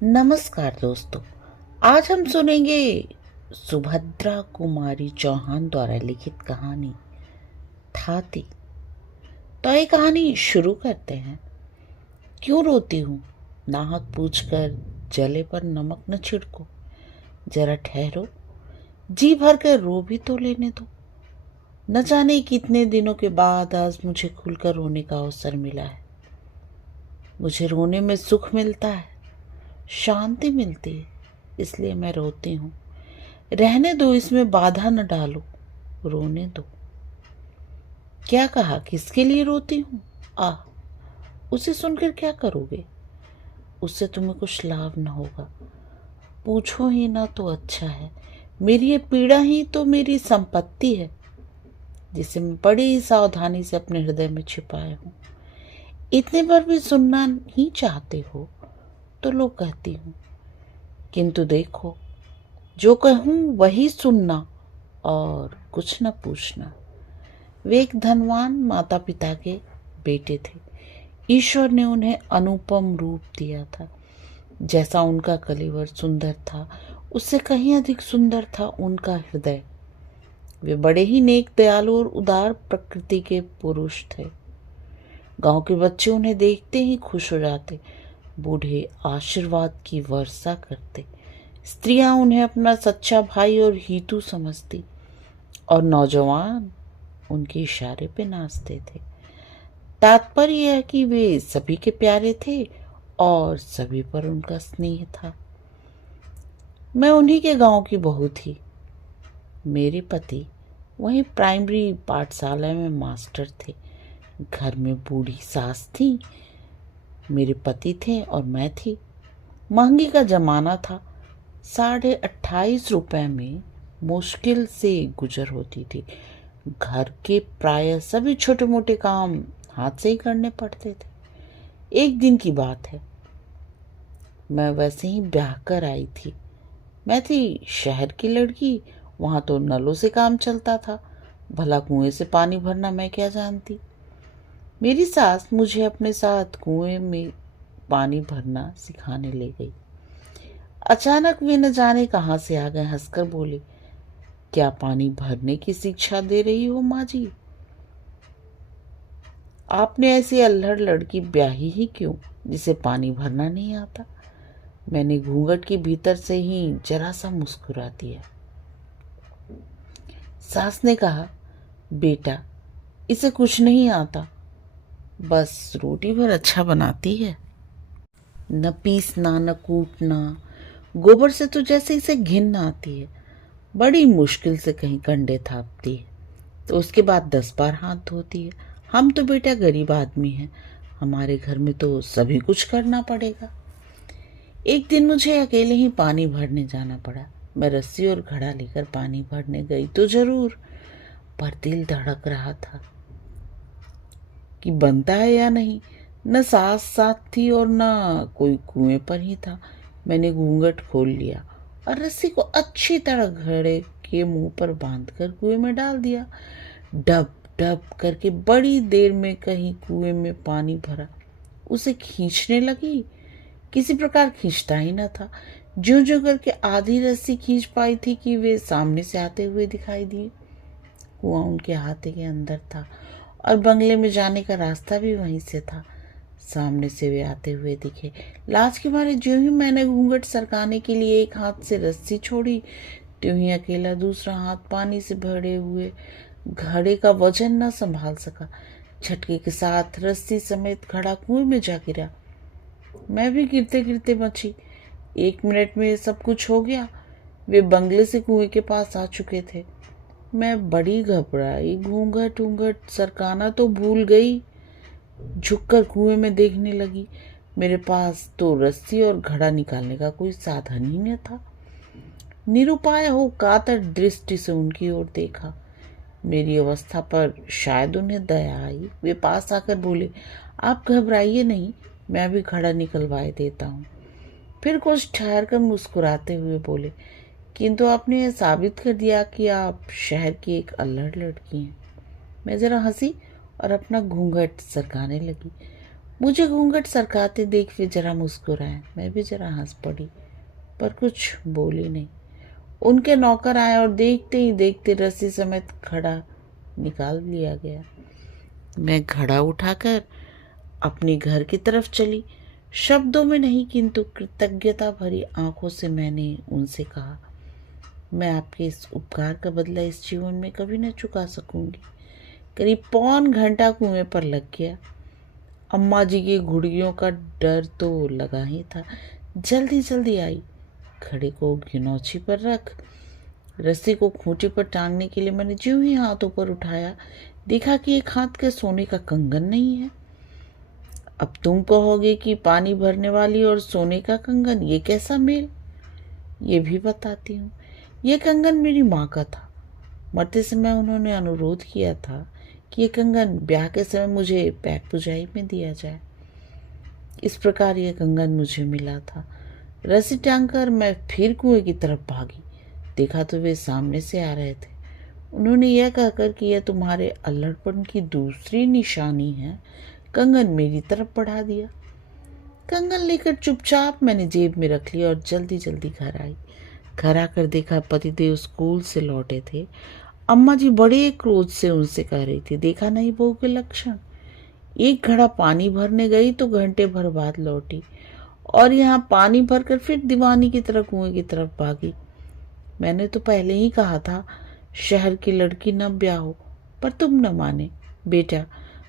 नमस्कार दोस्तों। आज हम सुनेंगे सुभद्रा कुमारी चौहान द्वारा लिखित कहानी थाती। तो ये कहानी शुरू करते हैं। क्यों रोती हूँ नाहक पूछकर जले पर नमक न छिड़को। जरा ठहरो, जी भर कर रो भी तो लेने दो। न जाने कितने दिनों के बाद आज मुझे खुलकर रोने का अवसर मिला है। मुझे रोने में सुख मिलता है, शांति मिलती है, इसलिए मैं रोती हूँ। रहने दो, इसमें बाधा न डालो, रोने दो। क्या कहा, किसके लिए रोती हूँ? उसे सुनकर क्या करोगे? उससे तुम्हें कुछ लाभ न होगा। पूछो ही ना तो अच्छा है। मेरी ये पीड़ा ही तो मेरी संपत्ति है, जिसे मैं बड़ी सावधानी से अपने हृदय में छिपाए हूँ। इतने पर भी सुनना ही चाहते हो तो लो कहती हूँ। किंतु देखो, जो कहूँ वही सुनना और कुछ न पूछना। वे एक धनवान माता पिता के बेटे थे। ईश्वर ने उन्हें अनुपम रूप दिया था। जैसा उनका कलेवर सुंदर था, उससे कहीं अधिक सुंदर था उनका हृदय। वे बड़े ही नेक, दयालु और उदार प्रकृति के पुरुष थे। गांव के बच्चे उन्हें देखते ही खुश हो जाते। बूढ़े आशीर्वाद की वर्षा करते। स्त्रियां उन्हें अपना सच्चा भाई और हितू समझती, और नौजवान उनके इशारे पे नाचते थे। तात्पर्य यह कि वे सभी के प्यारे थे और सभी पर उनका स्नेह था। मैं उन्हीं के गांव की बहू थी। मेरे पति वहीं प्राइमरी पाठशाला में मास्टर थे। घर में बूढ़ी सास थी, मेरे पति थे और मैं थी। महंगी का जमाना था। 28.5 रुपए में मुश्किल से गुजर होती थी। घर के प्राय सभी छोटे मोटे काम हाथ से ही करने पड़ते थे। एक दिन की बात है, मैं वैसे ही ब्याह कर आई थी। मैं थी शहर की लड़की, वहां तो नलों से काम चलता था। भला कुएं से पानी भरना मैं क्या जानती। मेरी सास मुझे अपने साथ कुएं में पानी भरना सिखाने ले गई। अचानक वे न जाने कहां से आ गए। हंसकर बोले, क्या पानी भरने की शिक्षा दे रही हो माँ जी? आपने ऐसी अल्हड़ लड़की ब्याही ही क्यों, जिसे पानी भरना नहीं आता? मैंने घूंघट के भीतर से ही जरा सा मुस्कुरा दिया। सास ने कहा, बेटा, इसे कुछ नहीं आता, बस रोटी भर अच्छा बनाती है। न पीसना न कूटना, गोबर से तो जैसे इसे घिन आती है। बड़ी मुश्किल से कहीं कंडे थापती है, तो उसके बाद 10 बार हाथ धोती है। हम तो बेटा गरीब आदमी हैं, हमारे घर में तो सभी कुछ करना पड़ेगा। एक दिन मुझे अकेले ही पानी भरने जाना पड़ा। मैं रस्सी और घड़ा लेकर पानी भरने गई तो जरूर, पर दिल धड़क रहा था कि बनता है या नहीं। न सास साथ थी और न कोई कुएं पर ही था। मैंने घूंघट खोल लिया और रस्सी को अच्छी तरह घड़े के मुंह पर बांधकर कुएं में डाल दिया। डब डब करके बड़ी देर में कहीं कुएं में पानी भरा। उसे खींचने लगी, किसी प्रकार खींचता ही न था। ज्यों ज्यों करके आधी रस्सी खींच पाई थी कि वे सामने से आते हुए दिखाई दिए। कुआं उनके हाथे के अंदर था और बंगले में जाने का रास्ता भी वहीं से था। सामने से वे आते हुए दिखे। लाज के मारे ज्यों ही मैंने घूंघट सरकाने के लिए एक हाथ से रस्सी छोड़ी, त्यों ही अकेला दूसरा हाथ पानी से भरे हुए घड़े का वजन न संभाल सका। झटके के साथ रस्सी समेत घड़ा कुएं में जा गिरा। मैं भी गिरते गिरते बची। 1 मिनट में सब कुछ हो गया। वे बंगले से कुएं के पास आ चुके थे। मैं बड़ी घबराई, घूंघट ऊंघट सरकाना तो भूल गई। झुककर कुएं में देखने लगी। मेरे पास तो रस्सी और घड़ा निकालने का कोई साधन ही न था। निरुपाय हो कातर दृष्टि से उनकी ओर देखा। मेरी अवस्था पर शायद उन्हें दया आई। वे पास आकर बोले, आप घबराइए नहीं, मैं भी घड़ा निकलवाए देता हूँ। फिर कुछ ठहर कर मुस्कुराते हुए बोले, किंतु आपने यह साबित कर दिया कि आप शहर की एक अल्हड़ लड़की हैं। मैं जरा हंसी और अपना घूंघट सरकाने लगी। मुझे घूंघट सरकाते देख वे जरा मुस्कुराए। मैं भी जरा हंस पड़ी, पर कुछ बोली नहीं। उनके नौकर आए और देखते ही देखते रस्सी समेत घड़ा निकाल लिया गया। मैं घड़ा उठाकर अपने घर की तरफ चली। शब्दों में नहीं किंतु कृतज्ञता भरी आंखों से मैंने उनसे कहा, मैं आपके इस उपकार का बदला इस जीवन में कभी न चुका सकूंगी। करीब पौन घंटा कुएं पर लग गया। अम्मा जी की घुड़कियों का डर तो लगा ही था। जल्दी जल्दी आई। घड़े को गिनौची पर रख रस्सी को खूंटी पर टांगने के लिए मैंने ज्यों ही हाथ ऊपर उठाया, देखा कि एक हाथ के सोने का कंगन नहीं है। अब तुम कहोगे कि पानी भरने वाली और सोने का कंगन, ये कैसा मेल? ये भी बताती हूँ। ये कंगन मेरी माँ का था। मरते समय उन्होंने अनुरोध किया था कि ये कंगन ब्याह के समय मुझे पैक पुजाई में दिया जाए। इस प्रकार ये कंगन मुझे मिला था। रस्सी टांगकर मैं फिर कुएं की तरफ भागी। देखा तो वे सामने से आ रहे थे। उन्होंने यह कहकर कि यह तुम्हारे अल्हड़पन की दूसरी निशानी है, कंगन मेरी तरफ बढ़ा दिया। कंगन लेकर चुपचाप मैंने जेब में रख लिया और जल्दी जल्दी घर आई। घर आकर देखा पतिदेव स्कूल से लौटे थे। अम्मा जी बड़े क्रोध से उनसे कह रही थी, देखा नहीं बहू के लक्षण। एक घड़ा पानी भरने गई तो घंटे भर बाद लौटी और यहाँ पानी भरकर फिर दीवानी की तरह कुएं की तरफ भागी। मैंने तो पहले ही कहा था शहर की लड़की न ब्याहो, पर तुम न माने। बेटा,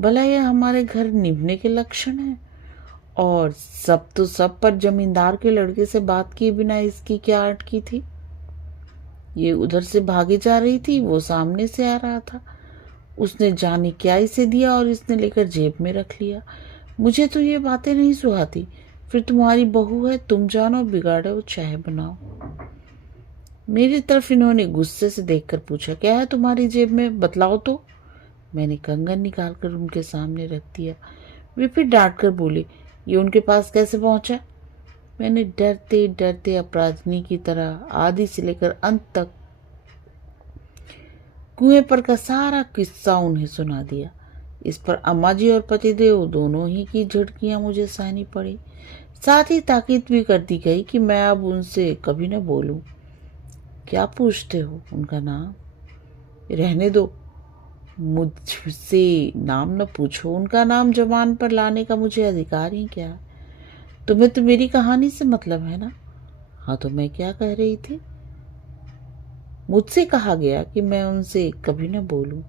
भला यह हमारे घर निभने के लक्षण है? और सब तो सब, पर जमींदार के लड़के से बात किए बिना इसकी क्या अटकी थी? ये उधर से भागी जा रही थी, वो सामने से आ रहा था। उसने जाने क्या इसे दिया और इसने लेकर जेब में रख लिया। मुझे तो ये बातें नहीं सुहाती। फिर तुम्हारी बहू है, तुम जानो, बिगाड़ो चाहे बनाओ। मेरी तरफ इन्होंने गुस्से से देखकर पूछा, क्या है तुम्हारी जेब में, बतलाओ तो। मैंने कंगन निकालकर उनके सामने रख दिया। वे फिर डांट कर बोले, ये उनके पास कैसे पहुंचा? मैंने डरते डरते अपराधिनी की तरह आदि से लेकर अंत तक कुएं पर का सारा किस्सा उन्हें सुना दिया। इस पर अम्मा जी और पतिदेव दोनों ही की झटकियां मुझे सहनी पड़ी। साथ ही ताकीद भी कर दी गई कि मैं अब उनसे कभी न बोलूं। क्या पूछते हो उनका नाम? रहने दो, मुझसे नाम न पूछो। उनका नाम जबान पर लाने का मुझे अधिकार ही क्या है? तुम्हें तो मेरी कहानी से मतलब है ना? हाँ, तो मैं क्या कह रही थी? मुझसे कहा गया कि मैं उनसे कभी न बोलूं।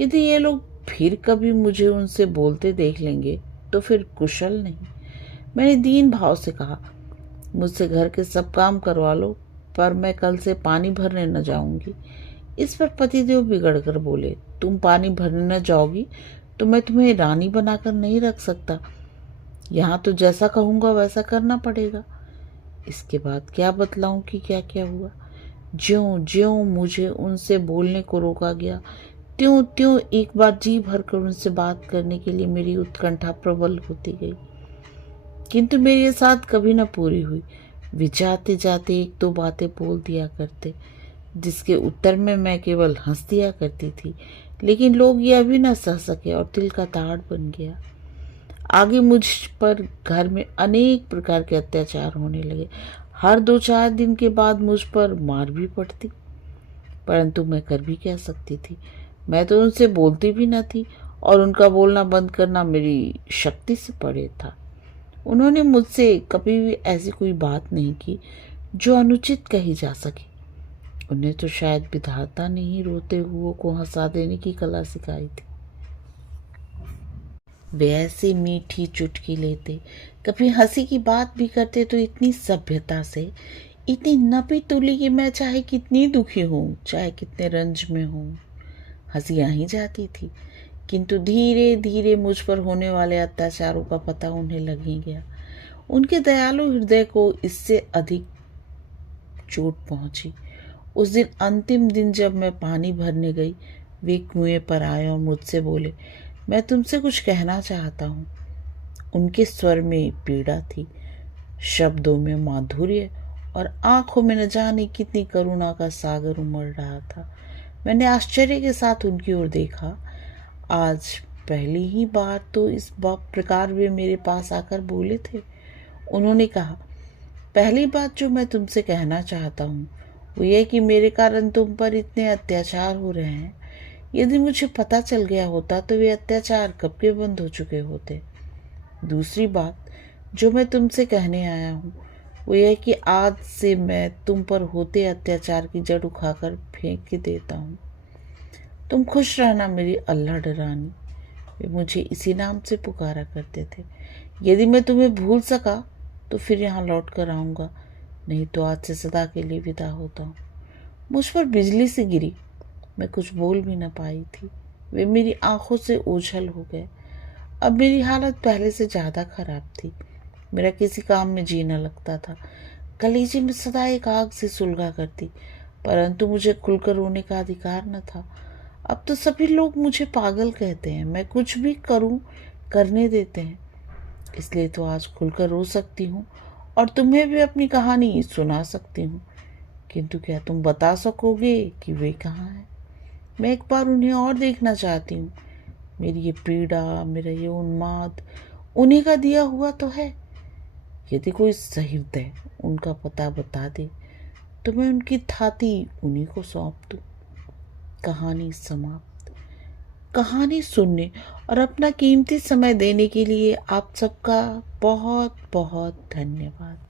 यदि ये लोग फिर कभी मुझे उनसे बोलते देख लेंगे तो फिर कुशल नहीं। मैंने दीन भाव से कहा, मुझसे घर के सब काम करवा लो, पर मैं कल से पानी भरने न जाऊंगी। इस पर पतिदेव बिगड़ कर बोले, तुम पानी भरने न जाओगी तो मैं तुम्हें रानी बनाकर नहीं रख सकता। यहाँ तो जैसा कहूँगा वैसा करना पड़ेगा। इसके बाद क्या बतलाऊं कि क्या क्या हुआ। ज्यों ज्यों मुझे उनसे बोलने को रोका गया, त्यों त्यों एक बार जी भरकर उनसे बात करने के लिए मेरी उत्कंठा प्रबल होती गई, किंतु मेरे साथ कभी न पूरी हुई। वे जाते जाते एक दो बातें बोल दिया करते, जिसके उत्तर में मैं केवल हंस दिया करती थी, लेकिन लोग यह भी न सह सके और दिल का ताड़ बन गया। आगे मुझ पर घर में अनेक प्रकार के अत्याचार होने लगे। हर 2-4 दिन के बाद मुझ पर मार भी पड़ती, परंतु मैं कर भी क्या सकती थी? मैं तो उनसे बोलती भी न थी और उनका बोलना बंद करना मेरी शक्ति से परे था। उन्होंने मुझसे कभी भी ऐसी कोई बात नहीं की जो अनुचित कही जा सके। उन्हें तो शायद विधाता ने ही रोते हुओं को हंसा देने की कला सिखाई थी। वे ऐसी मीठी चुटकी लेते, कभी हंसी की बात भी करते तो इतनी सभ्यता से, इतनी नपी तुली कि मैं चाहे कितनी दुखी हूँ, चाहे कितने रंज में हूँ, हंसी आ ही जाती थी। किंतु धीरे धीरे मुझ पर होने वाले अत्याचारों का पता उन्हें लग ही गया। उनके दयालु हृदय को इससे अधिक चोट पहुंची। उस दिन अंतिम दिन जब मैं पानी भरने गई, वे कुएं पर आए और मुझसे बोले, मैं तुमसे कुछ कहना चाहता हूँ। उनके स्वर में पीड़ा थी, शब्दों में माधुर्य और आंखों में न जाने कितनी करुणा का सागर उमड़ रहा था। मैंने आश्चर्य के साथ उनकी ओर देखा। आज पहली ही बार तो इस प्रकार वे मेरे पास आकर बोले थे। उन्होंने कहा, पहली बात जो मैं तुमसे कहना चाहता हूँ वो ये कि मेरे कारण तुम पर इतने अत्याचार हो रहे हैं। यदि मुझे पता चल गया होता तो वे अत्याचार कब के बंद हो चुके होते। दूसरी बात जो मैं तुमसे कहने आया हूँ वो यह कि आज से मैं तुम पर होते अत्याचार की जड़ उखाकर फेंक के देता हूँ। तुम खुश रहना मेरी अल्लाह डरानी। वे मुझे इसी नाम से पुकारा करते थे। यदि मैं तुम्हें भूल सका तो फिर यहाँ लौट कर आऊँगा, नहीं तो आज से सदा के लिए विदा होता हूँ। मुझ पर बिजली से गिरी। मैं कुछ बोल भी न पाई थी। वे मेरी आंखों से ओझल हो गए। अब मेरी हालत पहले से ज़्यादा खराब थी। मेरा किसी काम में जी न लगता था। कलेजे में सदा एक आग से सुलगा करती, परंतु मुझे खुलकर रोने का अधिकार न था। अब तो सभी लोग मुझे पागल कहते हैं। मैं कुछ भी करूं करने देते हैं। इसलिए तो आज खुलकर रो सकती हूँ और तुम्हें भी अपनी कहानी सुना सकती हूँ। किंतु क्या तुम बता सकोगे कि वे कहाँ हैं? मैं एक बार उन्हें और देखना चाहती हूँ। मेरी ये पीड़ा, मेरा ये उन्माद उन्हीं का दिया हुआ तो है। यदि कोई सहृदय उनका पता बता दे तो मैं उनकी थाती उन्हीं को सौंप दूँ। कहानी समाप्त। कहानी सुनने और अपना कीमती समय देने के लिए आप सबका बहुत बहुत धन्यवाद।